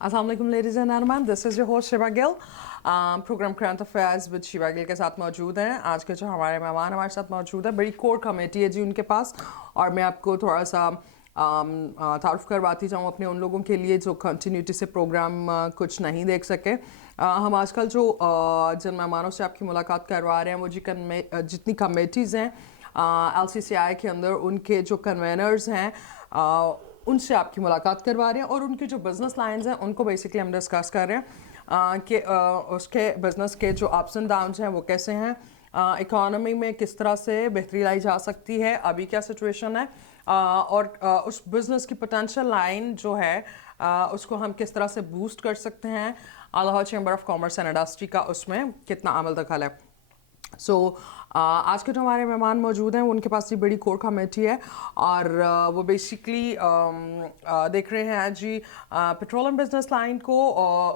Assalamu alaikum ladies and gentlemen, this is your host Shiva Gill. Programme current affairs with Shiva Gill के साथ मौजूद हैं. आज के जो हमारे मेहमान हमारे साथ मौजूद है, बड़ी कोर कमेटी है जी उनके पास, और मैं आपको थोड़ा सा तारुफ करवाती जाऊँ अपने उन लोगों के लिए जो कंटिन्यूटी से प्रोग्राम कुछ नहीं देख सके. हम आजकल जो जिन मेहमानों से आपकी मुलाकात करवा रहे हैं वो जी जितनी कमेटीज़ हैं LCCI के अंदर, उनके जो कन्वेनर्स हैं उनसे आपकी मुलाकात करवा रहे हैं, और उनके जो बिज़नेस लाइंस हैं उनको बेसिकली हम डिस्कस कर रहे हैं कि उसके बिज़नेस के जो अप्स एंड डाउन्स हैं वो कैसे हैं, इकोनॉमी में किस तरह से बेहतरी लाई जा सकती है, अभी क्या सिचुएशन है, और उस बिज़नेस की पोटेंशियल लाइन जो है उसको हम किस तरह से बूस्ट कर सकते हैं. Lahore chamber of commerce and industry का उसमें कितना अमल दखल है. सो आज के जो हमारे मेहमान मौजूद हैं उनके पास ये बड़ी कोर कमेटी है, और वो बेसिकली देख रहे हैं जी पेट्रोलियम बिजनेस लाइन को.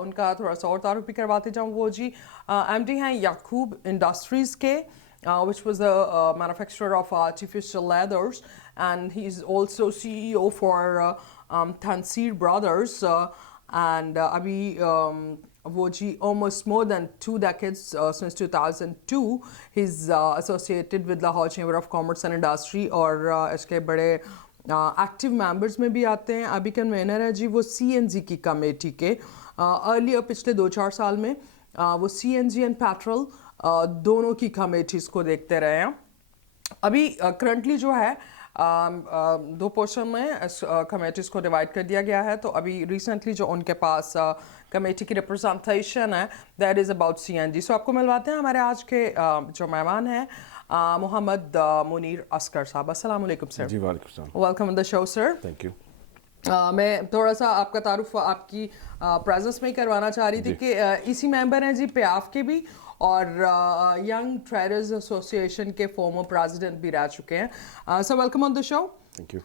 उनका थोड़ा सा और तारुफ भी करवाते जाऊँ. वो जी MD हैं याकूब इंडस्ट्रीज़ के, which was a manufacturer of artificial leathers, and he is also CEO for Tansir Brothers, and अभी वो जी almost more than 2 decades, since 2002 he's associated with Lahore Chamber of Commerce and Industry, और इसके बड़े active members में भी आते हैं. अभी कन्वेनर है जी वो CNG की कमेटी के. अर्लियर पिछले 2-4 साल में वो CNG एंड पेट्रोल दोनों की कमेटीज़ को देखते रहे हैं. अभी करंटली जो है दो पोर्शन में इस कमेटीज़ को डिवाइड कर दिया गया है. तो अभी रिसेंटली जो उनके पास कमेटी की रिप्रेजेंटेशन है दैट इज़ अबाउट CNG. सो आपको मिलवाते हैं हमारे आज के जो मेहमान हैं मोहम्मद मुनीर असगर साहब. अस्सलाम वालेकुम सर. जी वालेकुम सलाम. Welcome on the show sir. Thank you. मैं थोड़ा सा आपका तारुफ आपकी प्रेजेंस में ही करवाना चाह रही थी कि इसी मेंबर हैं जी PAF के भी, और यंग ट्रेडर्स एसोसिएशन के फॉर्मर प्रेसिडेंट भी रह चुके हैं. So welcome on the show. Thank you.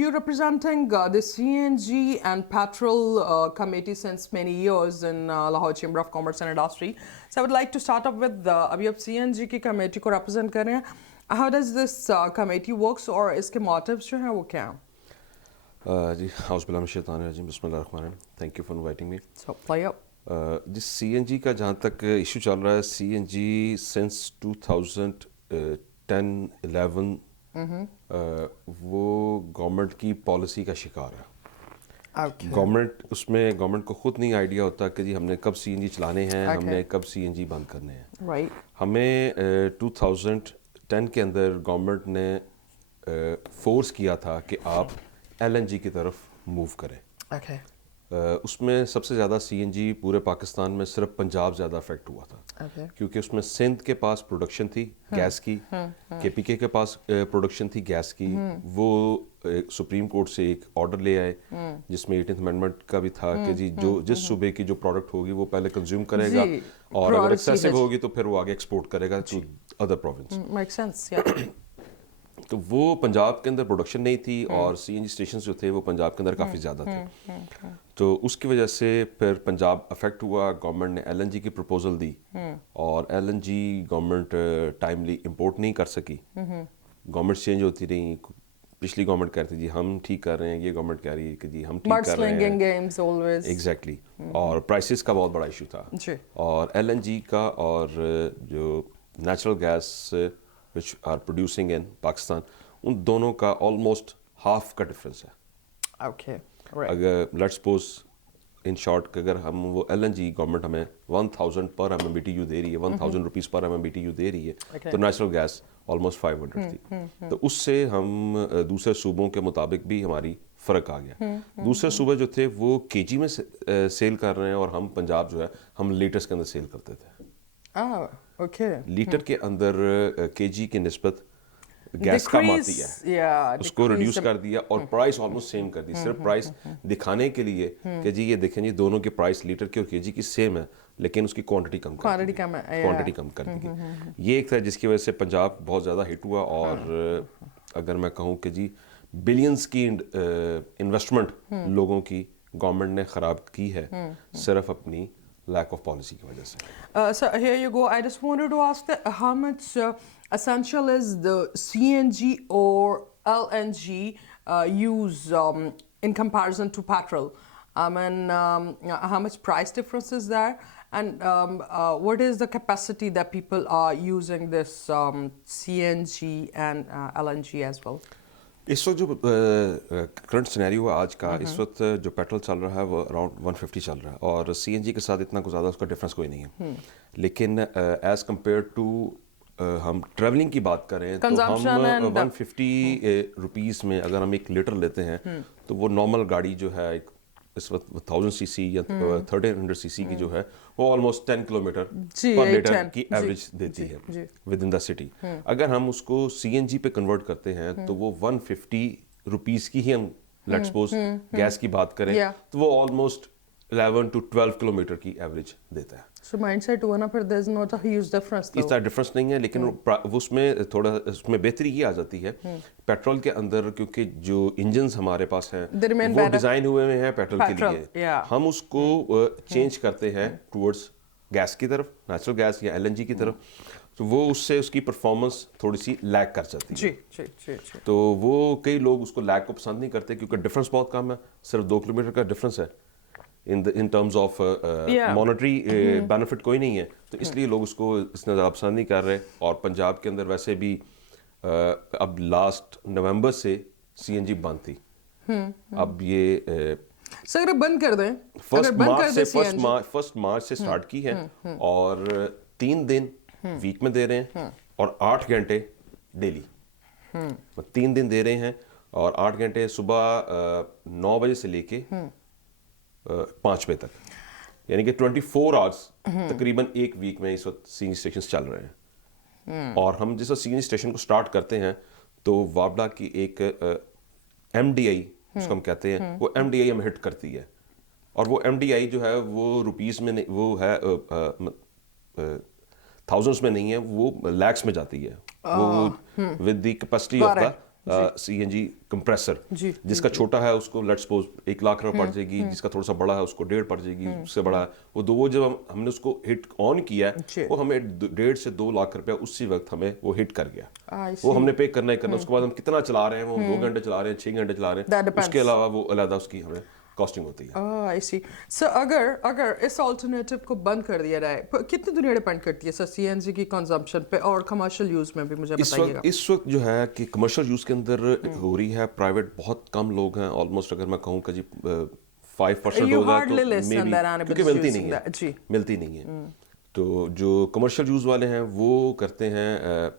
You're representing the CNG and petrol committee since many years in Lahore Chamber of Commerce and Industry. So I would like to start off with अभी आप CNG की committee को represent कर रहे हैं. How does this committee works, और इसके motives जो हैं वो क्या हैं? जी हाउसबिल्लाह मिनश शैतानिर रजीम, बिस्मिल्लाहिर्रहमानिर्रहीम. Thank you for inviting me. So play up. जिस CNG का जहाँ तक इशू चल रहा है, CNG सिंस 2010-11 वो गवर्नमेंट की पॉलिसी का शिकार है. गवर्नमेंट को खुद नहीं आइडिया होता कि जी हमने कब CNG चलाने हैं, हमने कब CNG बंद करने हैं. हमें 2010 के अंदर गवर्नमेंट ने फोर्स किया था कि आप LNG की तरफ मूव करें. उसमें सबसे ज़्यादा CNG पूरे पाकिस्तान में सिर्फ पंजाब ज़्यादा अफेक्ट हुआ था, क्योंकि उसमें सिंध के पास प्रोडक्शन थी गैस की, KPK के पास प्रोडक्शन थी गैस की. वो सुप्रीम कोर्ट से एक ऑर्डर ले आए जिसमें 18th अमेंडमेंट का भी था कि जी जो जिस सूबे की जो प्रोडक्ट होगी वो पहले कंज्यूम करेगा, और अगर एक्सेसिव होगी तो फिर वो आगे एक्सपोर्ट करेगा टू अदर प्रोविंस. तो वो पंजाब के अंदर प्रोडक्शन नहीं थी, और CNG स्टेशन जो थे वो पंजाब के अंदर काफ़ी ज़्यादा थे. तो उसकी वजह से फिर पंजाब अफेक्ट हुआ. गवर्नमेंट ने LNG की प्रपोजल दी, और LNG गवर्नमेंट टाइमली इंपोर्ट नहीं कर सकी. गवर्नमेंट चेंज होती रही. पिछली गवर्नमेंट कह रही थी हम ठीक कर रहे हैं, ये गवर्नमेंट कह रही है कि जी हम ठीक कर रहे हैं. एग्जैक्टली. और प्राइसेस का बहुत बड़ा इशू था, और LNG का और जो natural gas which are producing in Pakistan, उन दोनों का almost half का डिफरेंस है. अगर let's suppose in short अगर हम वो LNG गवर्नमेंट हमें 1000 पर MMBTU दे रही है, 1000 रुपीज़ पर MMBTU दे रही है, तो नेचुरल गैस ऑलमोस्ट 500 थी. तो उससे हम दूसरे सूबों के मुताबिक भी हमारी फ़र्क आ गया. दूसरे सूबे जो थे वो KG में सेल कर रहे हैं, और हम पंजाब जो है हम लीटर्स के अंदर सेल करते थे. लीटर के अंदर KG की निस्बत गैस कम आती है, उसको रिड्यूस कर दिया, और प्राइस ऑलमोस्ट सेम कर दी. सिर्फ प्राइस दिखाने के लिए कि जी ये देखें जी दोनों के प्राइस लीटर की और KG की सेम है, लेकिन उसकी क्वांटिटी कम कर दी. ये एक था जिसकी वजह से पंजाब बहुत ज़्यादा हिट हुआ. और अगर मैं कहूँ कि जी बिलियंस की इन्वेस्टमेंट लोगों की गवर्नमेंट ने ख़राब की है सिर्फ अपनी lack of policy की वजह से. So here you go. I just wanted to ask that how much essential is the CNG or LNG use in comparison to petrol? I mean, how much price difference is there, and what is the capacity that people are using this CNG and LNG as well? इस वक्त जो current scenario है आज का, इस वक्त जो petrol चल रहा है वो अराउंड 150 चल रहा है, और सीएनजी के साथ इतना कुछ ज़्यादा उसका डिफरेंस कोई नहीं है. लेकिन एज कम्पेयर टू हम ट्रैवलिंग की बात करें तो हम 150 रुपीज़ में अगर हम 1 लीटर लेते हैं तो वो नॉर्मल गाड़ी जो है एक इस वक्त 1000 सीसी या 1300 सीसी की जो है वो ऑलमोस्ट 10 किलोमीटर पर लीटर की एवरेज देती है विद इन द सिटी. अगर हम उसको सीएनजी पे कन्वर्ट करते हैं तो वो 150 रुपीस की ही हम लेट्स सपोज गैस की बात करें तो वो ऑलमोस्ट 11 to 12 किलोमीटर की एवरेज देता है. So mindset हुआ ना, फिर there's not a huge difference though. इतना डिफरेंस नहीं है, लेकिन वो उसमें थोड़ा उसमें बेहतरी ये आ जाती है पेट्रोल के अंदर, क्योंकि जो इंजन्स हमारे पास हैं वो डिजाइन हुए हैं पेट्रोल के लिए. हम उसको चेंज करते हैं टुवर्ड्स गैस की तरफ, नेचुरल गैस या एलएनजी की तरफ, तो वो उससे उसकी परफॉर्मेंस थोड़ी सी लैग कर जाती है. जी. तो वो कई लोग उसको लैग को पसंद नहीं करते क्योंकि डिफरेंस बहुत कम है, सिर्फ 2 किलोमीटर का डिफरेंस है. in terms of monetary benefit कोई नहीं है, तो इसलिए लोग उसको इतना ज़्यादा पसंद नहीं कर रहे. और पंजाब के अंदर वैसे भी अब लास्ट नवंबर से सीएनजी बंद थी. अब ये सर बंद कर दें, फर्स्ट मार्च से स्टार्ट की है, और 3 दिन वीक में दे रहे हैं और 8 घंटे डेली. 3 दिन दे रहे हैं और 8 घंटे सुबह 9 बजे से लेके 5 बजे तक, यानी कि 24 आवर्स तकरीबन एक वीक में इस वक्त सीएनजी स्टेशन चल रहे हैं. और हम जिस सीएनजी स्टेशन को स्टार्ट करते हैं तो वाबड़ा की एक एमडीआई उसको हम कहते हैं, वो एमडीआई हमें हिट करती है. और वो एमडीआई जो है वो रुपीस में नहीं, वो है थाउजेंड्स में नहीं है, वो लैक्स में जाती है. वो with the capacity of the CNG compressor, जिसका छोटा है उसको लेट्स सपोज 1 लाख रुपए पड़ जाएगी, जिसका थोड़ा सा बड़ा है उसको 1.5 पड़ जाएगी, उससे बड़ा है वो जब हमने उसको हिट ऑन किया वो हमें 1.5 से 2 लाख रुपया उसी वक्त हमें वो हिट कर गया. वो हमने पे करना ही करना. उसके बाद हम कितना चला रहे हैं, वो 2 घंटे चला रहे हैं, 6 घंटे चला रहे हैं, उसके अलावा वो अलग उसकी हमें कॉस्टिंग होती है. आई सी. सर अगर इस ऑल्टरनेटिव को बंद कर दिया जाए, कितनी दुनिया डिपेंड करती है सर सीएनजी की कंजम्पशन पे, और कमर्शियल यूज में भी मुझे बताइएगा. इस वक्त जो है कि कमर्शियल यूज के अंदर हो रही है, प्राइवेट बहुत कम लोग हैं. ऑलमोस्ट अगर मैं कहूँ कि जी 5% होगा तो क्योंकि मिलती नहीं है. तो जो कमर्शियल यूज वाले हैं वो करते हैं,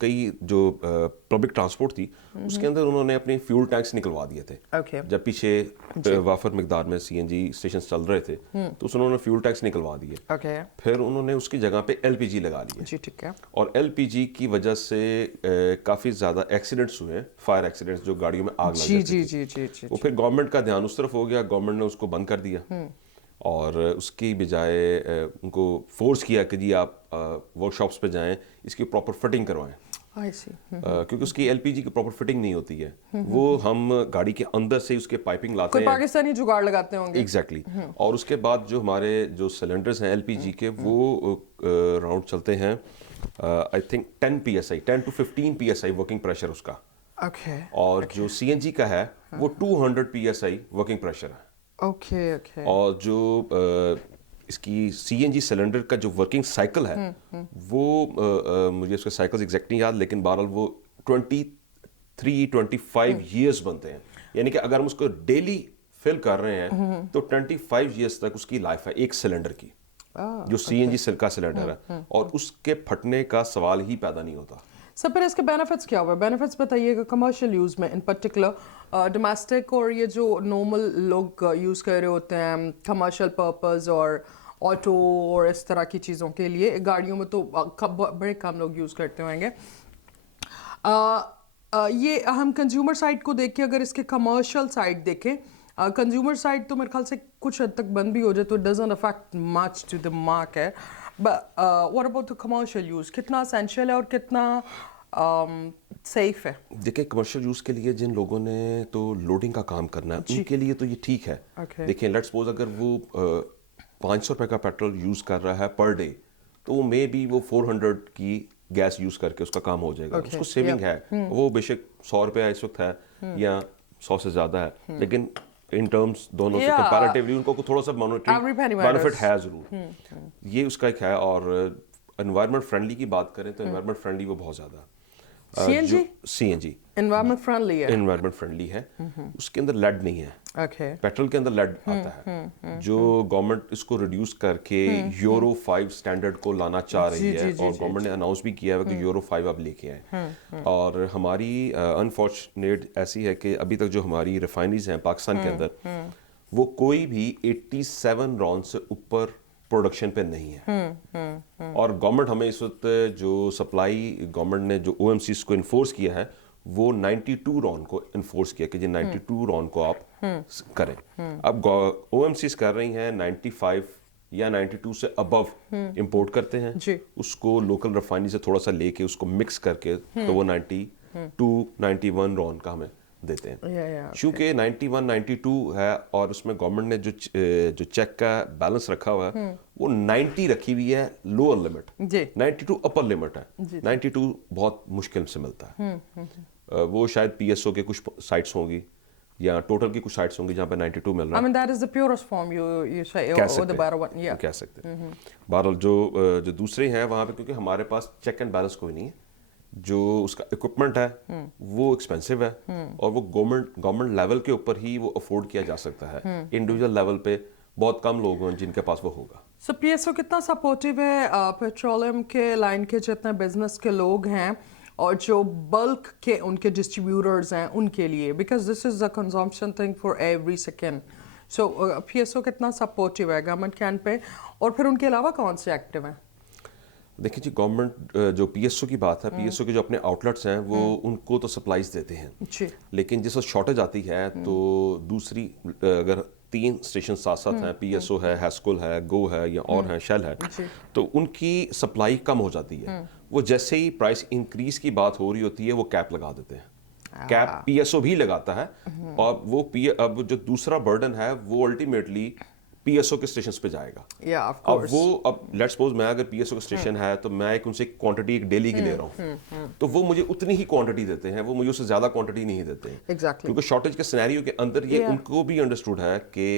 कई जो पब्लिक ट्रांसपोर्ट थी उसके अंदर उन्होंने अपने फ्यूल टैंक्स निकलवा दिए थे. जब पीछे वाफर मिकदार में सीएनजी स्टेशन चल रहे थे तो उन्होंने फ्यूल टैंक्स निकलवा दिए. फिर उन्होंने उसकी जगह पे एलपीजी लगा लिए. जी ठीक है. और एलपीजी की वजह से काफी ज्यादा एक्सीडेंट्स हुए, फायर एक्सीडेंट्स, जो गाड़ियों में आग लग जाती थी. वो फिर गवर्नमेंट का ध्यान उस तरफ हो गया, गवर्नमेंट ने उसको बंद कर दिया और उसकी बजाय उनको फोर्स किया कि जी आप वर्कशॉप्स पे जाएं, इसकी प्रॉपर फिटिंग करवाएं. क्योंकि उसकी एलपीजी की प्रॉपर फिटिंग नहीं होती है. वो हम गाड़ी के अंदर से उसके पाइपिंग लाते हैं, पाकिस्तानी जुगाड़ लगाते होंगे. एग्जैक्टली. और उसके बाद जो हमारे जो सिलेंडर्स हैं एलपीजी के वो राउंड चलते हैं, I think 10 PSI 10 to 15 PSI working pressure उसका. और जो सीएनजी का है वो 200 PSI वर्किंग प्रेशर है. और जो इसकी सीएनजी सिलेंडर का जो वर्किंग साइकिल है वो मुझे उसके साइकिल्स एग्जैक्ट नहीं याद, लेकिन बहरहाल वो 23-25 ईयर्स बनते हैं. यानी कि अगर हम उसको डेली फिल कर रहे हैं तो 25 ईयर्स तक उसकी लाइफ है एक सिलेंडर की, जो सीएनजी का सिलेंडर है, और उसके फटने का सवाल ही पैदा नहीं होता. सर पर इसके बेनिफिट्स क्या हुए? बेनिफिट्स बताइएगा कमर्शियल यूज़ में इन पर्टिकुलर, डोमेस्टिक और ये जो नॉर्मल लोग यूज़ कर रहे होते हैं कमर्शियल पर्पस और ऑटो और इस तरह की चीज़ों के लिए. गाड़ियों में तो बड़े कम लोग यूज़ करते होंगे. ये हम कंज्यूमर साइड को देख के अगर इसके कमर्शियल साइड देखें, कंज्यूमर साइड तो मेरे ख्याल से कुछ हद तक बंद भी हो जाए तो it doesn't affect much to the market. But what about the commercial use, कितना एसेंशियल है और कितना सेफ है? देखिए, कमर्शियल यूज़ के लिए जिन लोगों ने तो लोडिंग का काम करना है उनके लिए तो ये ठीक है. देखिए, लेट्स सपोज अगर वो 500 रुपये का पेट्रोल यूज़ कर रहा है पर डे, तो वो मे बी वो 400 की गैस यूज़ करके उसका काम हो जाएगा. उसको सेविंग है. वो बेशक 100 रुपया इस वक्त है या 100 से ज़्यादा है, लेकिन इन टर्म्स दोनों के कंपैरेटिवली उनको थोड़ा सा मॉनेटरी बेनिफिट है ज़रूर, ये उसका एक है। और एनवायरनमेंट फ्रेंडली की बात करें तो एनवायरनमेंट फ्रेंडली वो बहुत ज़्यादा CNG एनवायरमेंट फ्रेंडली है, एनवायरमेंट फ्रेंडली है, उसके अंदर लेड नहीं है। पेट्रोल के अंदर लेड आता है, जो गवर्नमेंट इसको रिड्यूस करके यूरो 5 स्टैंडर्ड को लाना चाह रही है, और गवर्नमेंट ने अनाउंस भी किया है कि यूरो 5 अब लेके आए। और हमारी अनफॉर्चुनेट ऐसी है कि अभी तक जो हमारी रिफाइनरीज हैं पाकिस्तान के अंदर, वो कोई भी 87 रॉन से ऊपर प्रोडक्शन पे नहीं है। और गवर्नमेंट हमें इस वक्त जो सप्लाई गवर्नमेंट ने जो OMCs को इन्फोर्स किया है, वो 92 रॉन को इन्फोर्स किया कि जी 92 रॉन को आप करें। अब OMCs कर रही हैं 95 या 92 से अबव इंपोर्ट करते हैं, उसको लोकल रिफाइनरी से थोड़ा सा लेके उसको मिक्स करके तो वो 92 91 रॉन का हमें देते हैं। क्योंकि 91 92 है, और उसमें गवर्नमेंट ने जो चेक का बैलेंस रखा हुआ है वो 90 रखी हुई है लोअर लिमिट, 92 अपर लिमिट है। 92 बहुत मुश्किल से मिलता है। वो शायद PSO के कुछ साइट्स होंगी या टोटल की कुछ साइट्स होंगी जहाँ पे 92 मिल रहा है। I mean that is the purest form you say, or the better one, yeah. कह सकते हैं। बहरहाल जो दूसरे हैं वहाँ पे, क्योंकि हमारे पास चेक एंड बैलेंस कोई नहीं है, जो उसका इक्विपमेंट है वो एक्सपेंसिव है, और वो गवर्नमेंट लेवल के ऊपर ही वो अफोर्ड किया जा सकता है। इंडिविजुअल लेवल पे बहुत कम लोग हैं जिनके पास वो होगा। So PSO कितना सपोर्टिव है पेट्रोलियम के लाइन के जितने बिजनेस के लोग हैं और जो बल्क के उनके डिस्ट्रीब्यूटर्स हैं उनके लिए, because this is a consumption thing for every second. So PSO कितना सपोर्टिव है गवर्नमेंट के एंड पे, और फिर उनके अलावा कौन से एक्टिव हैं? देखिए जी, गवर्नमेंट जो PSO की बात है, PSO के जो अपने आउटलेट्स हैं वो उनको तो सप्लाईज देते हैं, लेकिन जिस वक्त शॉर्टेज आती है तो दूसरी अगर 3 स्टेशन साथ साथ हैं, PSO है, हैस्कुल है, गो है या और हैं, शेल है, तो उनकी सप्लाई कम हो जाती है। वो जैसे ही प्राइस इंक्रीज की बात हो रही होती है वो कैप लगा देते हैं। कैप PSO भी लगाता है, और वो अब जो दूसरा बर्डन है वो अल्टीमेटली PSO के स्टेशन पे जाएगा। अब लेट्स सपोज मैं अगर PSO का स्टेशन है तो मैं उनसे क्वांटिटी एक डेली की ले रहा हूँ, तो वो मुझे उतनी ही क्वांटिटी देते हैं, वो मुझे उससे ज्यादा क्वांटिटी नहीं देते हैं। क्योंकि शॉर्टेज के सिनेरियो के अंदर ये उनको भी अंडरस्टूड है कि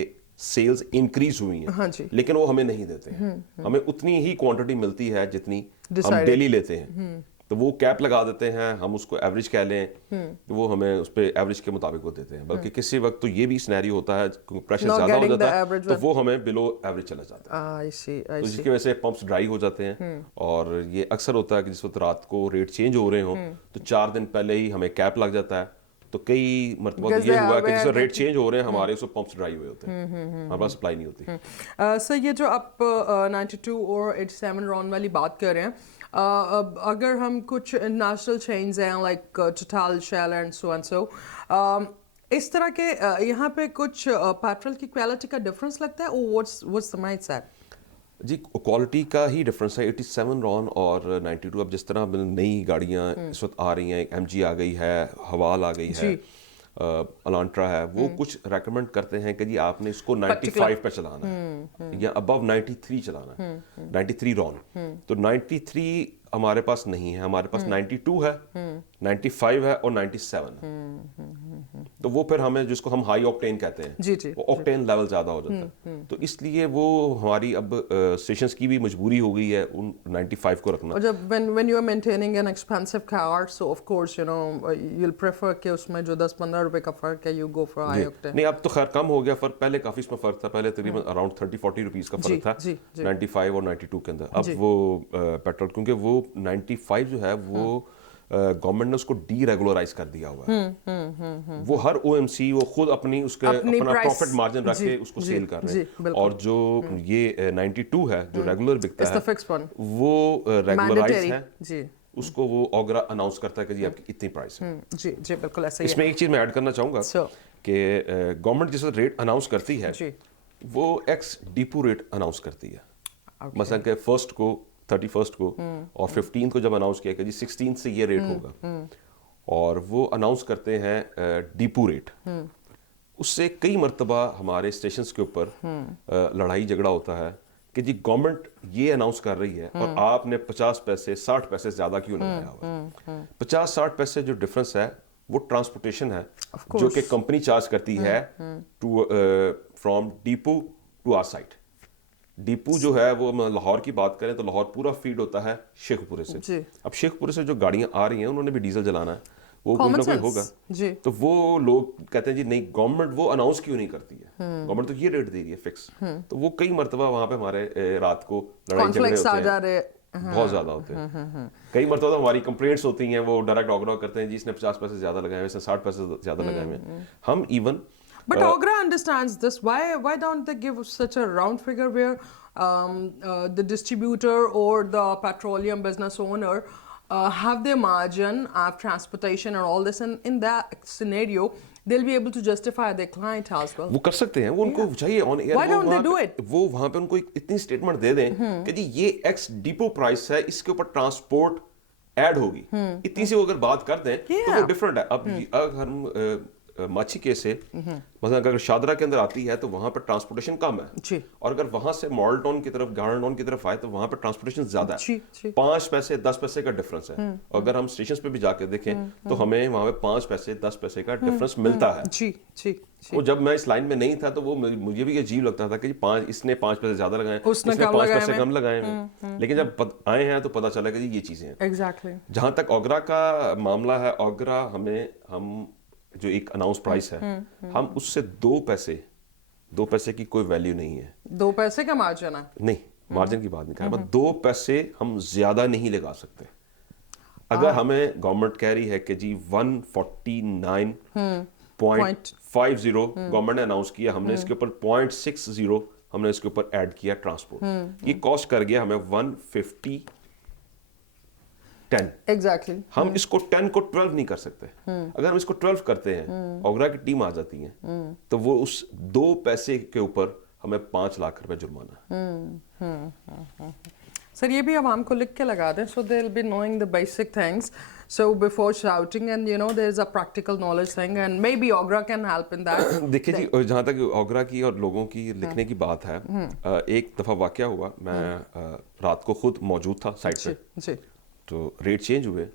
सेल्स इंक्रीज हुई हैं, लेकिन वो हमें नहीं देते हैं। हमें उतनी ही क्वांटिटी मिलती है जितनी हम डेली लेते हैं, तो वो कैप लगा देते हैं। हम उसको एवरेज कह लें तो वो हमें उस पर एवरेज के मुताबिक वो देते हैं। बल्कि किसी वक्त तो ये भी सिनेरियो होता है प्रेशर ज्यादा हो जाता है तो वो हमें बिलो एवरेज चला जाता है, तो जिसकी वजह से पंप्स ड्राई हो जाते हैं। और ये अक्सर होता है कि जिस वक्त रात को रेट चेंज हो रहे हो तो 4 दिन पहले ही हमें कैप लग जाता है। तो कई मरतबा ये हुआ कि जिस रेट चेंज हो रहे हैं हमारे उसमें पंप्स ड्राई हुए होते हैं, हमारे पास सप्लाई नहीं होती। सर, ये जो आप 92 और 87 रॉन वाली बात कर रहे हैं, अगर हम कुछ नेशनल चेन्स हैं like Total, Shell and so इस तरह के यहाँ पे कुछ पेट्रोल की क्वालिटी का डिफरेंस लगता है, व्हाट्स द माइंडसेट? जी, क्वालिटी का ही डिफरेंस है। 87 रॉन और 92। अब जिस तरह नई गाड़ियाँ इस वक्त आ रही हैं, MG आ गई है, हवाल आ गई है, अलांट्रा है, वो कुछ रेकमेंड करते हैं कि जी आपने इसको 95 पे चलाना है या अबव 93 चलाना है, 93 रॉन। तो 93 हमारे पास नहीं है, हमारे पास 92 है, 95 है और 97 है। तो वो फिर हमें जिसको हम हाई ऑक्टेन कहते हैं, वो ऑक्टेन लेवल ज्यादा हो जाता है। तो इसलिए वो हमारी अब स्टेशंस की भी मजबूरी हो गई है उन 95 को रखना। और जब when you are maintaining an expensive car, so of course you know you'll prefer कि उसमें जो 10-15 रुपए का फर्क है you go for high octane। नहीं, अब तो खैर कम हो गया फर्क, पहले काफी इसमें फर्क था। पहले तकरीबन अराउंड 30-40 रुपीस का फर्क था 95 और 92 के अंदर। अब वो पेट्रोल, क्योंकि वो 95 जो है वो गवर्नमेंट ने उसको डीरेगुलराइज कर दिया हुआ है। वो हर OMC वो खुद अपना प्रॉफिट मार्जिन रख के उसको सेल कर रहे हैं। और जो ये 92 है जो रेगुलर बिकता है वो रेगुलराइज है, उसको वो ऑगरा अनाउंस करता है कि जी आपकी इतनी प्राइस है। जी जी बिल्कुल ऐसा ही है। इसमें एक चीज मैं ऐड करना चाहूंगा कि गवर्नमेंट जिस रेट अनाउंस करती है वो एक्स डिपो रेट अनाउंस करती है। मसलन के 1st को, 31st को और 15th को जब अनाउंस किया कि जी 16th से ये रेट होगा, और वो अनाउंस करते हैं डिपो रेट। उससे कई मरतबा हमारे स्टेशंस के ऊपर लड़ाई झगड़ा होता है कि जी गवर्नमेंट ये अनाउंस कर रही है और आपने 50 पैसे 60 पैसे ज्यादा क्यों लगाया हुआ है। 50-60 पैसे जो डिफरेंस है وہ ٹرانسپورٹیشن ہے جو کہ کمپنی چارج کرتی ہے from depot to our site. Depot جو ہے وہ لاہور کی بات کریں تو لاہور پورا فیڈ ہوتا ہے شیخ پورے سے. اب شیخ پورے سے جو گاڑیاں آ رہی ہیں انہوں نے بھی ڈیزل جلانا ہے, وہ کوئی نہ کوئی ہوگا. تو وہ لوگ کہتے ہیں جی نہیں گورنمنٹ وہ اناؤنس کیوں نہیں کرتی ہے, گورنمنٹ تو یہ ریٹ دے رہی ہے فکس. تو وہ کئی مرتبہ وہاں پہ ہمارے رات کو لڑائی جھگڑے ہوتے ہیں, بہت زیادہ ہوتے ہیں. کئی مرتبہ ہماری کمپلینٹس ہوتی ہیں, وہ ڈائریکٹ آگرہ کرتے ہیں جی اس نے 50 پیسے زیادہ لگائے ہیں, اس نے 60 پیسے زیادہ لگائے ہیں. ہم even But Agra understands this. Why don't they give such a round figure where the distributor or the petroleum business owner have their margin of transportation and all this, and in that scenario they'll be able to justify their client as well. وہ کر سکتے ہیں, وہ ان کو چاہیے آن year. Why don't they do it? وہ وہاں پہ ان کو اتنی اسٹیٹمنٹ دے دیں کہ جی یہ ایکس ڈیپو پرائس ہے, اس کے اوپر ٹرانسپورٹ ایڈ ہوگی. اتنی سی وہ اگر بات کر دیں تو وہ ڈفرنٹ ہے. اب اگر ہم ماچھی کے سے مثلا اگر شادرہ کے اندر آتی ہے تو وہاں پر ٹرانسپورٹیشن کم ہے, اور اگر وہاں سے ماڈل ٹاؤن کی طرف گارڈن ٹاؤن کی طرف آئے تو وہاں پر ٹرانسپورٹیشن زیادہ ہے. 5 پیسے 10 پیسے کا ڈفرنس ہے. اور اگر ہم اسٹیشنز پہ بھی جا کے دیکھیں تو ہمیں وہاں پہ 5 پیسے 10 پیسے کا ڈفرنس ملتا ہے. وہ جب میں اس لائن میں نہیں تھا تو وہ مجھے بھی عجیب لگتا تھا کہ اس نے 5 پیسے زیادہ لگائے, اس نے 5 پیسے کم لگائے ہیں. لیکن جب آئے ہیں تو پتہ چلا کہ یہ چیزیں ہیں. جہاں تک اوگرا کا معاملہ ہے, اوگرا ہم جو ایک اناؤنس پرائس ہے, ہم اس سے 2 پیسے کی کوئی ویلیو نہیں ہے. 2 پیسے کا مارجن ہے نہیں, مارجن کی بات نہیں کر رہا, 2 پیسے ہم زیادہ نہیں لگا سکتے. اگر ہمیں گورنمنٹ کہہ رہی ہے کہ جی 149.50 گورنمنٹ نے اناؤنس کیا, ہم نے اس کے اوپر 0.60 ہم نے اس کے اوپر ایڈ کیا ٹرانسپورٹ, یہ کاسٹ کر گیا ہمیں 150 10. Exactly. ہم اس کو 10 کو 12 نہیں کر سکتے. اگر ہم اس کو 12 کرتے ہیں, اوگرا کی ٹیم آ جاتی ہے تو وہ اس 2 پیسے کے اوپر ہمیں 5 لاکھ روپے جرمانہ. سر یہ بھی عوام کو لکھ کے لگا دیں, so they'll be knowing the basic things. So before shouting, and you know there's a practical knowledge thing, and maybe Agra can help in that. دیکھیں جی, جہاں تک اوگرا کی اور لوگوں کی لکھنے کی بات ہے, ایک دفعہ واقعہ ہوا, میں رات کو خود موجود تھا سائٹ پہ, تو ریٹ چینج ہوئے,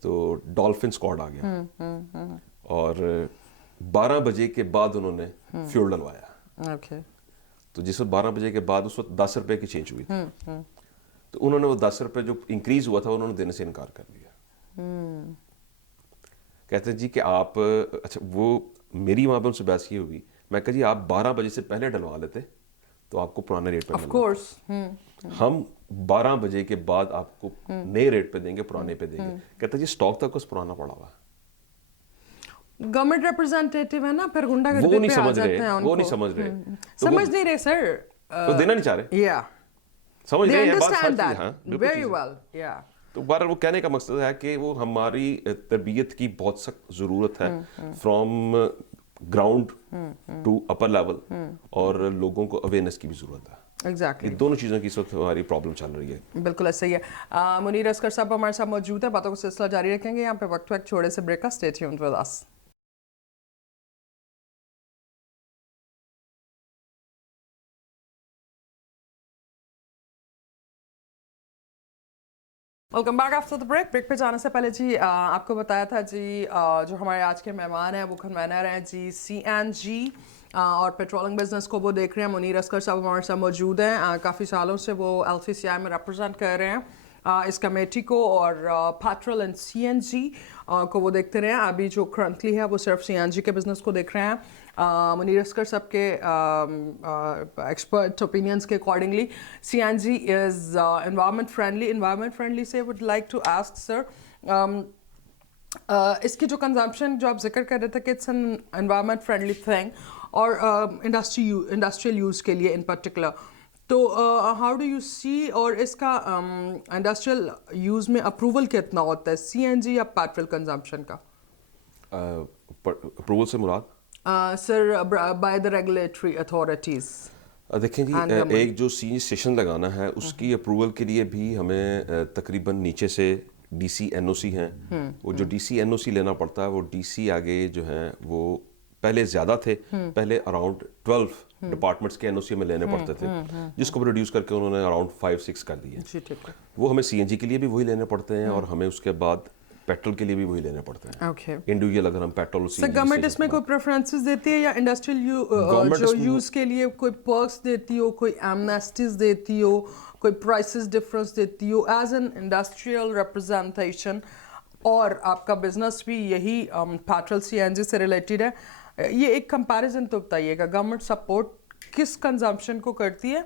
تو ڈالفن اسکواڈ آ گیا اور 12 بجے کے بعد انہوں نے فیول ڈلوایا. تو جس وقت 12 بجے کے بعد اس وقت 10 روپے کی چینج ہوئی تھی, تو انہوں نے وہ 10 روپے جو انکریز ہوا تھا انہوں نے دینے سے انکار کر دیا. کہتے ہیں جی کہ آپ, اچھا وہ میری وہاں پہ ان سے بحث یہ ہوگی, میں کہا جی آپ 12 بجے سے پہلے ڈلوا لیتے تو آپ کو پرانے ریٹ پہ ملتا, ہم 12 بجے کے بعد آپ کو نئے ریٹ پہ دیں گے, پرانے پہ دیں گے. کہتا جی اسٹاک تک اس پرانا پڑا ہوا ہے. گورنمنٹ ریپرزینٹیٹیو ہے نا, پھر گنڈا گردی پہ آ جاتے ہیں, وہ نہیں سمجھ رہے, سمجھ نہیں رہے سر, وہ دینا نہیں چاہ رہے, سمجھ رہے ہیں بات سچ ہے. تو بہرحال وہ کہنے کا مقصد ہے کہ وہ ہماری تربیت کی بہت سخت ضرورت ہے, from ground to upper level, اور لوگوں کو اویئرنیس کی بھی ضرورت ہے. Exactly. دونوں چیزوں کی اس وقت ہماری پرابلم چل رہی ہے. بالکل ایسا ہی ہے. منیر اسکر صاحب ہمارے ساتھ موجود ہے, باتوں کو سلسلہ جاری رکھیں گے. یہاں پہ وقت چھوڑے سے بریک کا, stay tuned with us. Welcome back after the break. Break پہ جانے سے پہلے جی آپ کو بتایا تھا جی جو ہمارے آج کے مہمان ہیں وہ کنوینر ہیں جی CNG اور پیٹرولنگ بزنس کو وہ دیکھ رہے ہیں. منیر اسکر صاحب ہمارے ساتھ موجود ہیں, کافی سالوں سے وہ LCCI میں ریپرزینٹ کر رہے ہیں اس کمیٹی کو, اور پیٹرول اینڈ CNG کو وہ دیکھتے رہے ہیں. ابھی جو کرنٹلی ہے وہ صرف CNG کے بزنس کو دیکھ رہے ہیں. منیر اسکر صاحب کے ایکسپرٹ اوپینینس کے accordingly CNG is environment friendly. Environment friendly سے وڈ لائک ٹو آسک سر, اس کی جو کنزمپشن جو آپ ذکر کر رہے تھے کہ it's an environment friendly thing, اور انڈسٹریل یوز کے لیے ان پرٹیکولر, تو ہاؤ ڈو یو سی, اور اس کا انڈسٹریل یوز میں اپروول کتنا ہوتا ہے CNG یا پیٹرول کنزمپشن کا؟ اپروول سے مراد سر بائی دا ریگولیٹری اتھارٹیز. دیکھیں جی, ایک جو CNG اسٹیشن لگانا ہے اس کی اپروول کے لیے بھی ہمیں تقریباً نیچے سے DC NOC ہیں, وہ جو DC NOC لینا پڑتا ہے, وہ DC آگے جو ہیں وہ پہلے زیادہ تھے, پہلے اراؤنڈ 12 ڈپارٹمنٹس کے NOC میں لینے پڑتے تھے, جس کو ریڈیوس کر کے انہوں نے اراؤنڈ 5-6 کر دیے. وہ ہمیں CNG کے لیے بھی وہی لینے پڑتے ہیں, اور ہمیں اس کے بعد पेट्रोल के लिए भी वही लेने पड़ते हैं। ओके। इंडिविजुअल अगर हम पेट्रोल सर गवर्नमेंट इसमें कोई प्रेफरेंसेस देती है या इंडस्ट्रियल जो यूज के लिए कोई पर्क्स देती हो, कोई एमनेस्टीज देती हो, कोई प्राइसेस डिफरेंस देती हो एज एन इंडस्ट्रियल रिप्रेजेंटेशन? और आपका बिजनेस भी यही पेट्रोल सीएनजी से रिलेटेड है, ये एक कंपैरिजन तो बताइएगा, गवर्नमेंट सपोर्ट किस कंजम्पशन को करती है,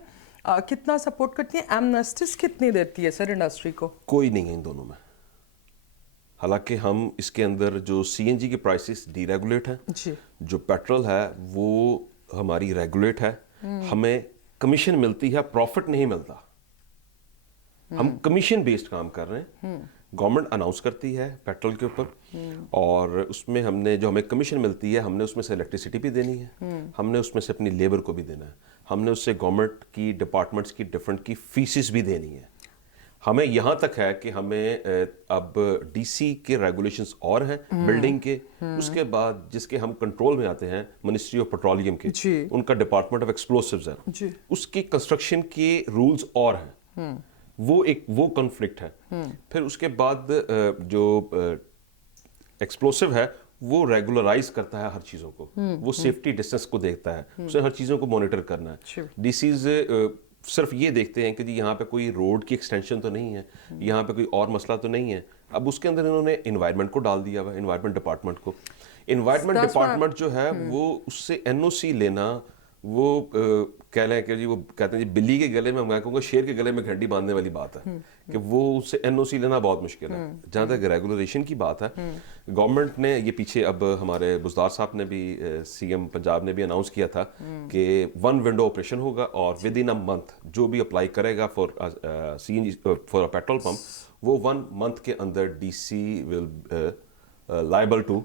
कितना सपोर्ट करती है, एमनेस्टीज कितनी देती है सर इंडस्ट्री को? कोई नहीं है इन दोनों में। हालांकि हम इसके अंदर जो सीएनजी के प्राइसेस डीरेगुलेट हैं जी, जो पेट्रोल है वो हमारी रेगुलेट है, हमें कमीशन मिलती है, प्रॉफिट नहीं मिलता। हम कमीशन बेस्ड काम कर रहे हैं। गवर्नमेंट अनाउंस करती है पेट्रोल के ऊपर और उसमें हमने जो हमें कमीशन मिलती है हमने उसमें से इलेक्ट्रिसिटी भी देनी है, हमने उसमें से अपनी लेबर को भी देना है, हमने उससे गवर्नमेंट की डिपार्टमेंट्स की डिफरेंट की फीसिस भी देनी है। हमें यहाँ तक है कि हमें अब डीसी के रेगुलेशंस और हैं बिल्डिंग के, उसके बाद जिसके हम कंट्रोल में आते हैं मिनिस्ट्री ऑफ पेट्रोलियम के, उनका डिपार्टमेंट ऑफ एक्सप्लोसिव्स है, उसकी कंस्ट्रक्शन के रूल्स और हैं। वो कॉन्फ्लिक्ट है। फिर उसके बाद जो एक्सप्लोसिव है वो रेगुलराइज करता है हर चीज़ों को, वो सेफ्टी डिस्टेंस को देखता है, उसे हर चीज़ों को मॉनिटर करना है। डीसीज सिर्फ ये देखते हैं कि जी यहाँ पे कोई रोड की एक्सटेंशन तो नहीं है, यहाँ पे कोई और मसला तो नहीं है। अब उसके अंदर इन्होंने इन्वायरमेंट को डाल दिया हुआ, इन्वायरमेंट डिपार्टमेंट को। इन्वायरमेंट डिपार्टमेंट जो है वो उससे एनओसी लेना, वो कह लें कि जी वो कहते हैं जी बिल्ली के गले में, मैं कहूँगा शेर के गले में घंटी बांधने वाली बात है कि वो उससे एनओसी लेना बहुत मुश्किल है। जहाँ तक रेगुलेशन की बात है, गवर्नमेंट ने ये पीछे अब हमारे बुजदार साहब ने भी सीएम पंजाब ने भी अनाउंस किया था कि 1 विंडो ऑपरेशन होगा और विद इन अ मंथ जो भी अप्लाई करेगा for CNG for a petrol pump, वो 1 मंथ के अंदर DC will liable to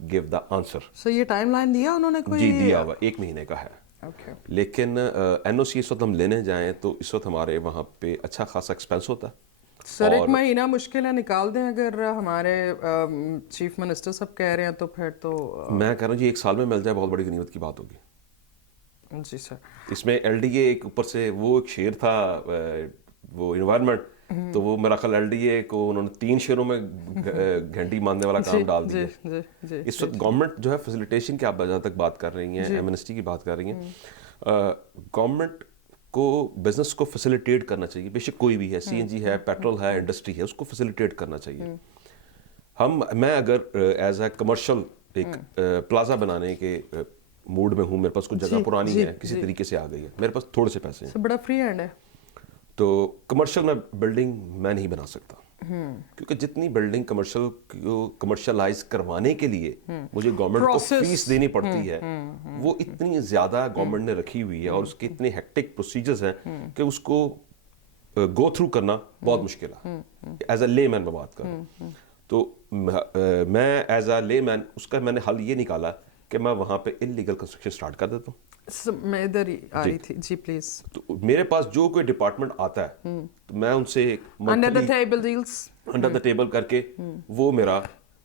give the answer. So ये टाइमलाइन दिया उन्होंने कोई? जी दिया हुआ 1 महीने का है। लेकिन एनओसी इस वक्त हम लेने जाएं तो इस वक्त हमारे वहाँ पे अच्छा खासा एक्सपेंस होता है। सर 1 महीना मुश्किल है, निकाल दें अगर हमारे चीफ मिनिस्टर सब कह रहे हैं तो फिर तो मैं कह रहा हूँ जी 1 साल में मिल जाए बहुत बड़ी गनीमत की बात होगी। जी सर। इसमें एलडीए एक ऊपर से वो एक शेर था वो इन्वायरमेंट, तो वो मेरा ख्याल एलडीए को उन्होंने 3 शेरों में घंटी मारने वाला काम डाल दिया। इस वक्त गवर्नमेंट जो है फैसिलिटेशन की आप जहाँ तक बात कर रही हैं, एमनेस्टी की बात कर रही हैं, गवर्नमेंट को बिजनेस को फैसिलिटेट करना चाहिए। बेशक कोई भी है, सीएनजी है, पेट्रोल है, इंडस्ट्री है, उसको फैसिलिटेट करना चाहिए। मैं अगर एज ए कमर्शियल एक प्लाजा बनाने के मूड में हूँ, मेरे पास कुछ जगह पुरानी है, किसी तरीके से आ गई है, मेरे पास थोड़े से पैसे हैं, बड़ा फ्री हैंड है, तो कमर्शियल में बिल्डिंग मैं नहीं बना सकता। क्योंकि जितनी बिल्डिंग कमर्शियल को कमर्शियलाइज करवाने के लिए मुझे गवर्नमेंट को फीस देनी पड़ती है, वो इतनी ज्यादा गवर्नमेंट ने रखी हुई है और उसके इतने हेक्टिक प्रोसीजर्स हैं कि उसको गो थ्रू करना बहुत मुश्किल है। एज अ लेमैन मैं बात करूं तो मैं एज अ लेमैन उसका मैंने हल ये निकाला कि मैं वहां पे इलीगल कंस्ट्रक्शन स्टार्ट कर देता हूँ। मैं इधर ही आ रही थी जी, प्लीज। तो मेरे पास जो कोई डिपार्टमेंट आता है तो मैं उनसे under the table deals, under the table करके वो मेरा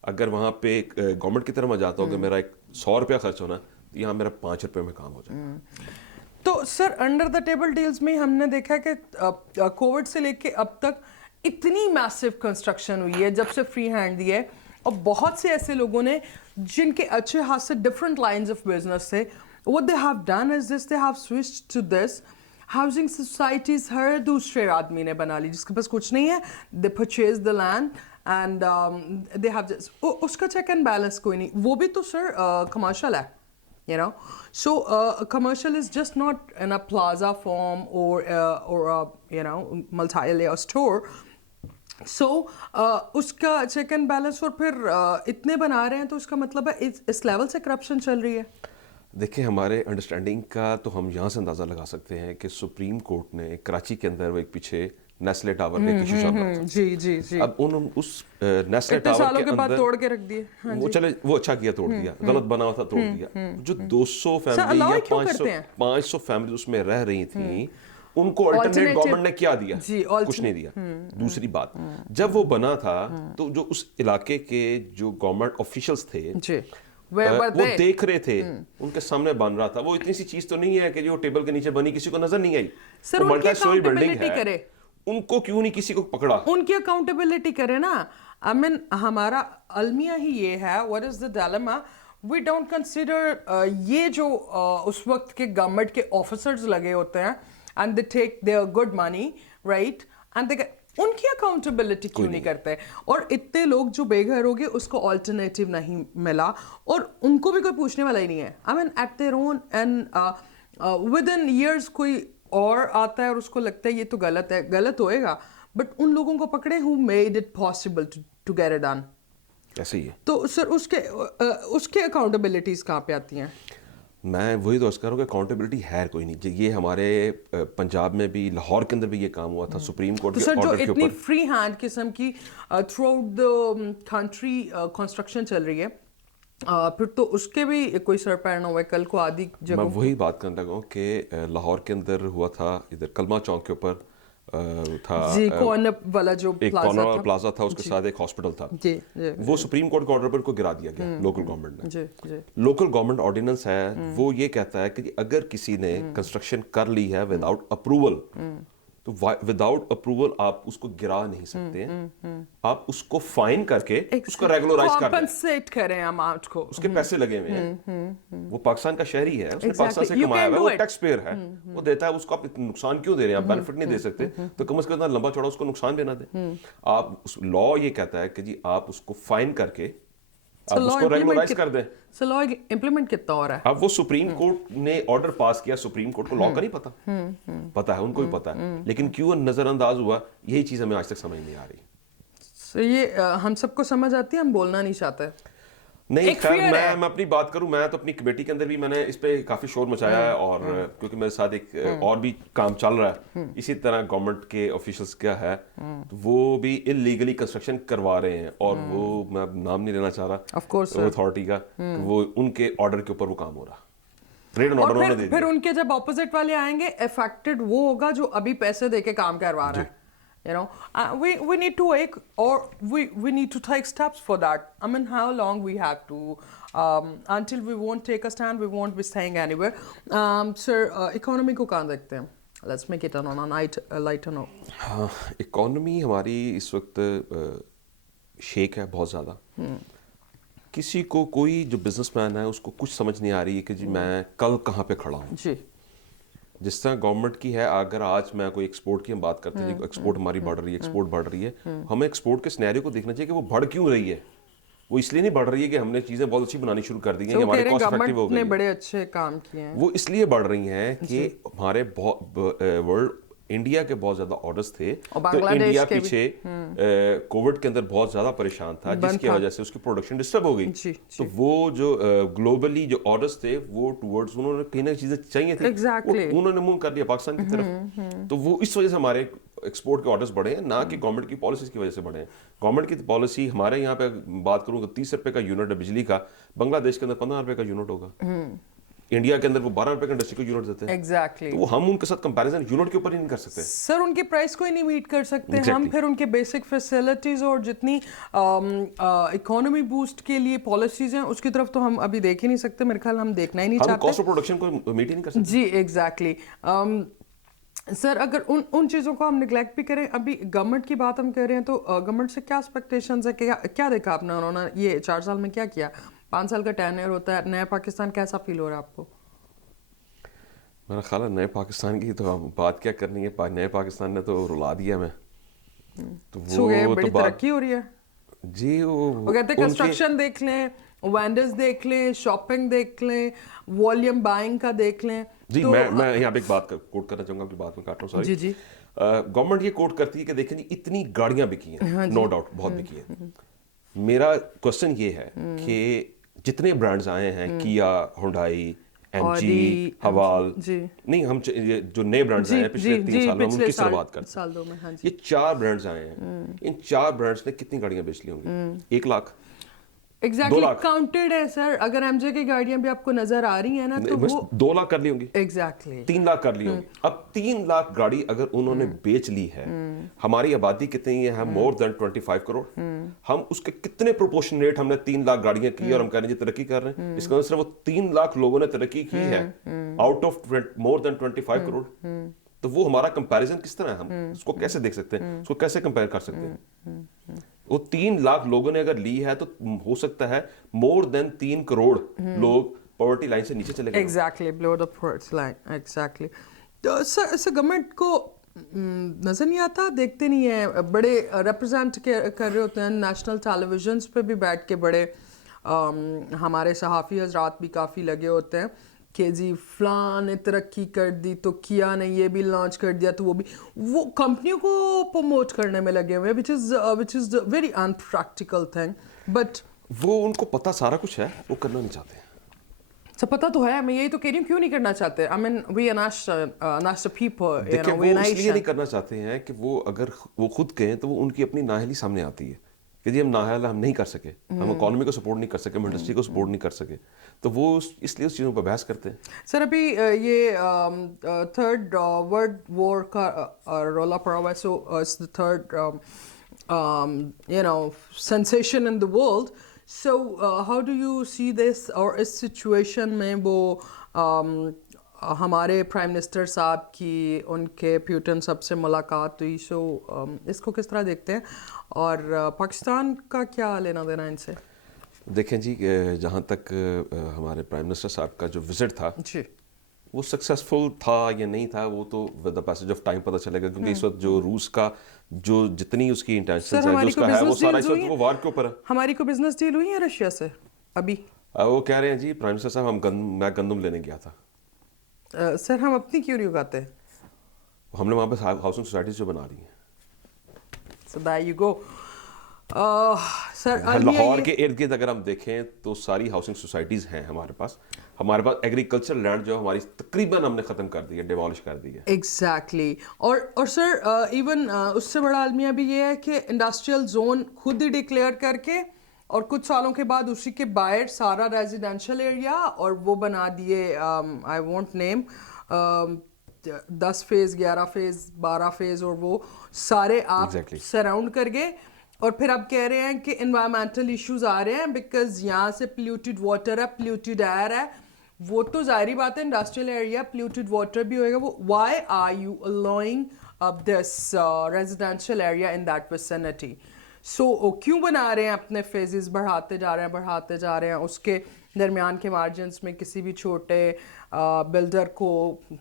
अगर वहां पे गवर्नमेंट की तरफ मैं जाता हूँ, अगर मेरा 100 रुपया खर्च होना तो यहाँ मेरा 5 रुपये में काम हो जाए। तो sir under the table deals में हमने देखा कि कोविड से लेके अब तक इतनी मैसिव कंस्ट्रक्शन हुई है जब से फ्री हैंड दिया है, और बहुत से ऐसे लोगों ने जिनके अच्छे हाथ से डिफरेंट लाइंस ऑफ बिजनेस थे, what they have done is this, they have switched to this housing societies। हर दूसरे आदमी ने बना ली जिसके पास कुछ नहीं है, they purchase the land and they have this, उसका check and balance कोई नहीं। वो भी तो सर commercial है, you know, so commercial is just not in a plaza form or a you know multi-layer store। So उसका check and balance और फिर इतने बना रहे हैं तो उसका मतलब है इस लेवल से करप्शन चल रही है। देखिए हमारे अंडरस्टैंडिंग का तो हम यहाँ से अंदाज़ा लगा सकते हैं कि सुप्रीम कोर्ट ने कराची के अंदर वो एक पीछे नेस्ले टावर के इशू चल रहा था। जी जी जी। अब उस नेस्ले टावर के अंदर तोड़ के रख दिए। वो चले, वो अच्छा किया तोड़ दिया, गलत बना हुआ था तोड़ दिया। जो 200 फैमिली या 500 फैमिली उसमें रह रही थी, उनको अल्टरनेट गवर्नमेंट ने क्या दिया? कुछ नहीं दिया। दूसरी बात, जब वो बना था तो जो उस इलाके के जो गवर्नमेंट ऑफिशियल्स थे वो देख रहे थे, उनके सामने बन रहा था। वो इतनी सी चीज तो नहीं है कि जो टेबल के नीचे बनी किसी को नजर नहीं आई। सर उनकी अकाउंटेबिलिटी करे, ان کو کیوں نہیں کسی کو پکڑا؟ ان کی اکاؤنٹیبلٹی کرے نا. I mean ہمارا المیہ ہی یہ ہے, what is the dilemma, we don't consider یہ جو اس وقت کے گورنمنٹ کے آفیسرز لگے ہوتے ہیں and they take their good money, right, and they ان کی اکاؤنٹیبلٹی کیوں نہیں کرتے؟ اور اتنے لوگ جو بے گھر ہو گئے اس کو آلٹرنیٹیو نہیں ملا اور ان کو بھی کوئی پوچھنے والا ہی نہیں ہے. I mean at their own and within years کوئی اور آتا ہے اور اس کو لگتا ہے یہ تو غلط ہے, غلط ہوئے گا, بٹ ان لوگوں کو پکڑے who made it possible to get it done. ایسے ہی ہے. تو سر اس کے اکاؤنٹیبلٹیز کہاں پہ آتی ہیں؟ میں وہی دوست کر رہا ہوں کہ اکاؤنٹیبلٹی ہے کوئی نہیں. یہ ہمارے پنجاب میں بھی, لاہور کے اندر بھی یہ کام ہوا تھا سپریم کورٹ کے آرڈر کے اوپر. سر جو اتنی فری ہینڈ قسم کی through out the country construction چل رہی ہے, پھر تو اس کے بھی کوئی سر پیر نہ ہوئے. کل کو آدھی جگہ میں وہی بات کرنے لگا ہوں کہ لاہور کے اندر ہوا تھا, ادھر کلمہ چوک کے اوپر تھا, جی کارنر والا جو ایک کارنر والا پلازا تھا, اس کے ساتھ ایک ہاسپٹل تھا. وہ سپریم کورٹ کے آرڈر پر کو گرا دیا گیا لوکل گورنمنٹ نے. لوکل گورنمنٹ آرڈیننس ہے وہ یہ کہتا ہے کہ اگر کسی نے کنسٹرکشن کر لی ہے وداؤٹ اپروول, تو وداؤٹ اپروول آپ اس کو گرا نہیں سکتے, آپ اس کو فائن کر کے اس کو ریگولرائز کر دیں, کمپنسیٹ کریں اماؤنٹ کو. اس کے پیسے لگے ہوئے ہیں, وہ پاکستان کا شہری ہے, اس نے پاکستان سے کمایا ہوا ہے, وہ ٹیکس پیئر ہے, وہ دیتا ہے, اس کو آپ نقصان کیوں دے رہے ہیں؟ آپ بینیفٹ نہیں دے سکتے تو کم از کم لمبا چوڑا اس کو نقصان بھی نہ دیں. آپ لا یہ کہتا ہے کہ جی آپ اس کو فائن کر کے آپ اس کو ریگولرائز کر دیں. سو لا امپلیمنٹ کتنا ہو رہا ہے؟ اب وہ سپریم کورٹ نے آرڈر پاس کیا, سپریم کورٹ کو لا کا نہیں پتا, پتا ہے ان کو بھی پتا ہے, لیکن کیوں نظر انداز ہوا, یہی چیز ہمیں آج تک سمجھ نہیں آ رہی. یہ ہم سب کو سمجھ آتی ہے, ہم بولنا نہیں چاہتے. نہیں خیر, میں اپنی بات کروں, میں تو اپنی کمیٹی کے اندر بھی میں نے اس پہ کافی شور مچایا ہے, اور کیونکہ میرے ساتھ ایک اور بھی کام چل رہا ہے اسی طرح گورنمنٹ کے آفیشلس کیا ہے, وہ بھی انلیگلی کنسٹرکشن کروا رہے ہیں, اور وہ میں نام نہیں لینا چاہ رہا اتھارٹی کا, وہ ان کے آرڈر کے اوپر وہ کام ہو رہا, ریڈ اینڈ آرڈر انہوں نے دے دیا. پھر ان کے جب اپوزٹ والے آئیں گے, افیکٹڈ وہ ہوگا جو ابھی پیسے دے کے کام کروا رہا ہے. You know, we need to wake, or we need to take steps for that. I mean, how long we have to, until we won't take a stand, we won't be staying anywhere. Sir, economy کو کہاں دیکھتے ہیں? Let's make it on a lighter note. Economy ہماری اس وقت shake ہے بہت زیادہ. کسی کو, کوئی جو بزنس مین ہے اس کو کچھ سمجھ نہیں آ رہی ہے کہ جی میں کل کہاں پہ کھڑا ہوں. جی جس طرح گورنمنٹ کی ہے, اگر آج میں کوئی ایکسپورٹ کی ہم بات کرتے ہیں, ایکسپورٹ ہماری بڑھ رہی ہے, ایکسپورٹ بڑھ رہی ہے, ہمیں ایکسپورٹ کے سینیریو کو دیکھنا چاہیے کہ وہ بڑھ کیوں رہی ہے. وہ اس لیے نہیں بڑھ رہی ہے کہ ہم نے چیزیں بہت اچھی بنانی شروع کر دی ہیں, ہمارے کاسٹ افیکٹو ہو گئی, بڑے اچھے کام کیے ہیں. وہ اس لیے بڑھ رہی ہیں کہ ہمارے ورلڈ انڈیا کے بہت زیادہ آرڈرز تھے, تو انڈیا پیچھے کووڈ کے اندر بہت زیادہ پریشان تھا, جس کی وجہ سے اس کی پروڈکشن ڈسٹرب ہو گئی. تو وہ جو گلوبلی جو آرڈرز تھے وہ ٹورڈز, انہوں نے کہیں نہ چیزیں چاہیے تھیں, انہوں نے منہ کر دیا پاکستان کی طرف. تو وہ اس وجہ سے ہمارے ایکسپورٹ کے آرڈرز بڑھے ہیں, نہ کہ گورنمنٹ کی پالیسیز کی وجہ سے بڑھے ہیں. گورنمنٹ کی پالیسی ہمارے یہاں پہ بات کروں کہ 30 روپے کا یونٹ ہے بجلی کا, بنگلہ دیش کے اندر 15 روپے کا یونٹ ہوگا, انڈیا کے اندر وہ 12 روپے کا انڈسٹری کو یونٹ دیتے ہیں. ایگزیکٹلی, وہ ہم ان کے ساتھ کمپیریزن یونٹ کے اوپر ہی نہیں کر سکتے سر, ان کی پرائس کو ہی نہیں میٹ کر سکتے ہم. پھر ان کے بیسک فیسلٹیز اور جتنی اکانومی بوسٹ کے لیے پالیسیز ہیں اس کی طرف تو ہم ابھی دیکھ ہی نہیں سکتے. میرے خیال ہم دیکھنا ہی نہیں چاہتے. ہم کاسٹ آف پروڈکشن کو میٹ ہی نہیں کر سکتے. جی ایگزیکٹلی. سر اگر ان چیزوں کو ہم نگلیکٹ بھی کریں, ابھی گورنمنٹ کی بات ہم کر رہے ہیں, تو گورنمنٹ سے کیا ایکسپیکٹیشنز ہے, کیا دیکھا آپ نے, انہوں نے یہ 4 سال میں کیا کیا؟ 5 سال کا ٹینر ہوتا ہے, نیا پاکستان کیسا فیل ہو رہا ہے آپ کو؟ میرا خیال ہے نئے پاکستان کی تو بات کیا کرنی ہے, نئے پاکستان نے تو رلا دیا ہمیں. تو وہ بڑی ترقی ہو رہی ہے جی. وہ کہتے ہیں کنسٹرکشن دیکھ لیں, وینڈرز دیکھ لیں, شاپنگ دیکھ لیں, والیوم بائنگ کا دیکھ لیں. جی میں یہاں پہ ایک بات کوٹ کرنا چاہوں گا, آپ کی بات میں کاٹ رہا ہوں, سوری. جی گورنمنٹ یہ کوٹ کرتی ہے کہ دیکھیں جی اتنی گاڑیاں بکی ہیں, نو ڈاؤٹ بہت بکی ہیں. میرا کوشچن یہ ہے کہ جتنے برانڈز آئے ہیں, کیا, ہونڈائی, ایم جی, حوال, نہیں ہم جو نئے برانڈز آئے ہیں پچھلے 3 سالوں میں ان کی طرح بات کرتے ہیں, یہ 4 برانڈز آئے ہیں, ان 4 برانڈز نے کتنی گاڑیاں بیچ لی ہوں گی؟ 1 لاکھ. ایگزیکٹلی کاؤنٹڈ ہے سر. اگر ایم جے کی گاڑیاں بھی آپ کو نظر آ رہی ہیں نا, تو وہ 2 لاکھ کر لی ہوں گی, ایگزیکٹلی 3 لاکھ کر لی ہوں گی. اب 3 لاکھ گاڑی اگر انہوں نے بیچ لی ہے, ہماری آبادی کتنی ہے, مور دین 25 کروڑ, ہم اس کے کتنے پروپورشنیٹ ہم نے 3 لاکھ گاڑیاں کی اور ہم کہہ رہے ہیں ترقی کر رہے ہیں. اس کا مطلب وہ 3 لاکھ لوگوں نے ترقی کی ہے آؤٹ آف مور دین 25 کروڑ. تو وہ ہمارا کمپیریزن کس طرح ہے, ہم اس کو کیسے دیکھ سکتے ہیں, اس کو کیسے کمپیئر کر سکتے ہیں. وہ 3 لاکھ لوگوں نے اگر لی ہے تو ہو سکتا ہے مور دین 3 کروڑ لوگ پاورٹی لائن سے نیچے چلے گئے. Exactly below the poverty line. Exactly. تو سر گورنمنٹ کو نظر نہیں آتا, دیکھتے نہیں ہیں, بڑے ریپرزینٹ کر رہے ہوتے ہیں نیشنل ٹیلی ویژنس پہ بھی بیٹھ کے, بڑے ہمارے صحافی حضرات بھی کافی لگے ہوتے ہیں کہ جی فلاں نے ترقی کر دی تو کیا نے یہ بھی لانچ کر دیا, تو وہ کمپنیوں کو پروموٹ کرنے میں لگے ہوئے ہیں, which is a very unpractical thing. But وہ ان کو پتہ سارا کچھ ہے, وہ کرنا نہیں چاہتے. سب پتہ تو ہے, میں یہی تو کہہ رہی ہوں, کیوں نہیں کرنا چاہتے. I mean we are not the people, you دیکھیں know, وہ we are اس لیے نہیں nation. کرنا چاہتے ہیں کہ وہ اگر وہ خود کہیں تو وہ ان کی اپنی نااہلی سامنے آتی ہے کہ جی ہم نااہل ہم نہیں کر سکے, ہم اکانومی کو سپورٹ نہیں کر سکے, ہم انڈسٹری کو سپورٹ نہیں کر سکے, تو وہ اس لیے اس چیزوں پہ بحث کرتے ہیں. سر ابھی یہ تھرڈ ورلڈ وار کا رولا پڑا ہوا ہے, so it's the third you know sensation in the world. So how do you see this, اور اس سچویشن میں وہ ہمارے پرائم منسٹر صاحب کی ان کے پیوٹن صاحب سے ملاقات ہوئی, سو اس کو کس طرح دیکھتے ہیں, اور پاکستان کا کیا لینا دینا ان سے؟ دیکھیں جی, جہاں تک ہمارے پرائم منسٹر صاحب کا جو وزٹ تھا جی وہ سکسیزفل تھا یا نہیں تھا, وہ تو with the passage of time پتہ چلے گا, کیونکہ اس وقت جو روس کا جو جتنی اس کی انٹینشنز ہے, جو اس کا ہے, وہ سارا اس وقت وہ وار کے اوپر ہے. ہماری کو بزنس ڈیل ہوئی ہے رشیا سے ابھی؟ وہ کہہ رہے ہیں جی پرائم منسٹر صاحب میں گندم لینے گیا تھا. سر ہم اپنی کیوں نہیں اگاتے؟ ہم نے وہاں پہ ہاؤسنگ سوسائٹیز جو بنا رہی ہیں. So there you go. سر لاہور کے ارد گرد اگر ہم دیکھیں تو ساری ہاؤسنگ سوسائٹیز ہیں ہمارے پاس ایگریکلچر لینڈ جو ہماری تقریباً ہم نے ختم کر دی ہے, ڈیمالش کر دی ہے. ایگزیکٹلی. اور سر ایون اس سے بڑا المیہ بھی یہ ہے کہ انڈسٹریل زون خود ہی ڈکلیئر کر کے, اور کچھ سالوں کے بعد اسی کے باہر سارا ریزیڈینشیل ایریا, اور وہ بنا دیے I won't name 10 phase 11 phase 12 phase, اور وہ سارے آپ سراؤنڈ کر گئے. اور پھر اب کہہ رہے ہیں کہ انوائرمنٹل ایشوز آ رہے ہیں بیکاز یہاں سے پلیوٹیڈ واٹر ہے, پلیوٹیڈ ایئر ہے. وہ تو ظاہری بات ہے, انڈسٹریل ایریا پلیوٹیڈ واٹر بھی ہوئے گا. وہ why are you allowing this residential area in that vicinity? So کیوں بنا رہے ہیں اپنے فیزز بڑھاتے جا رہے ہیں, اس کے درمیان کے مارجنس میں کسی بھی چھوٹے بلڈر کو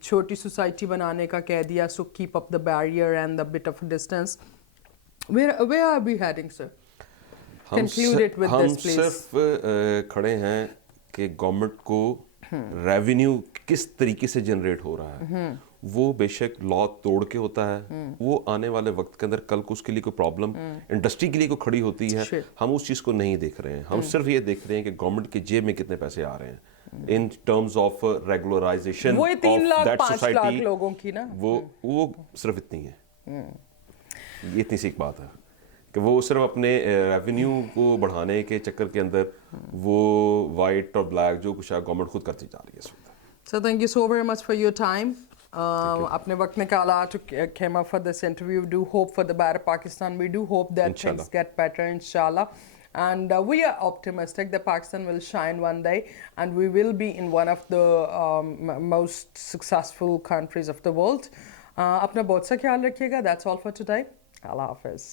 چھوٹی سوسائٹی بنانے کا کہہ دیا, so keep up the barrier and the but of distance. Where are we heading, sir? Conclude it with this, please. ہم صرف کھڑے ہیں کہ گورنمنٹ کو ریونیو کس طریقے سے جنریٹ ہو رہا ہے, وہ بے شک لا توڑ کے ہوتا ہے, وہ آنے والے وقت کے اندر کل کو اس کے لیے کوئی پرابلم انڈسٹری کے لیے کوئی کھڑی ہوتی ہے, ہم اس چیز کو نہیں دیکھ رہے ہیں. ہم صرف یہ دیکھ رہے ہیں کہ گورنمنٹ کے جیب میں کتنے پیسے آ رہے ہیں ان ٹرمز آف ریگولرائزیشن وہ 3 لاکھ دیٹ 5 لاکھ سوسائٹی. لوگوں کی نا, وہ صرف اتنی ہے, یہ اتنی سی ایک بات ہے کہ وہ صرف اپنے ریونیو کو بڑھانے کے چکر کے اندر وہ وائٹ اور بلیک جو کچھ ہے گورنمنٹ خود کرتی جا رہی ہے اس وقت. Sir thank you so very much for your time. اپنے وقت نکالا to came up for this interview. We do hope for the better Pakistan. We do hope that things get better, inshallah. And we are optimistic that Pakistan will shine one day and we will be in one of the most successful countries of the world. اپنا بہت سا خیال رکھیے گا. That's all for today. اللہ حافظ.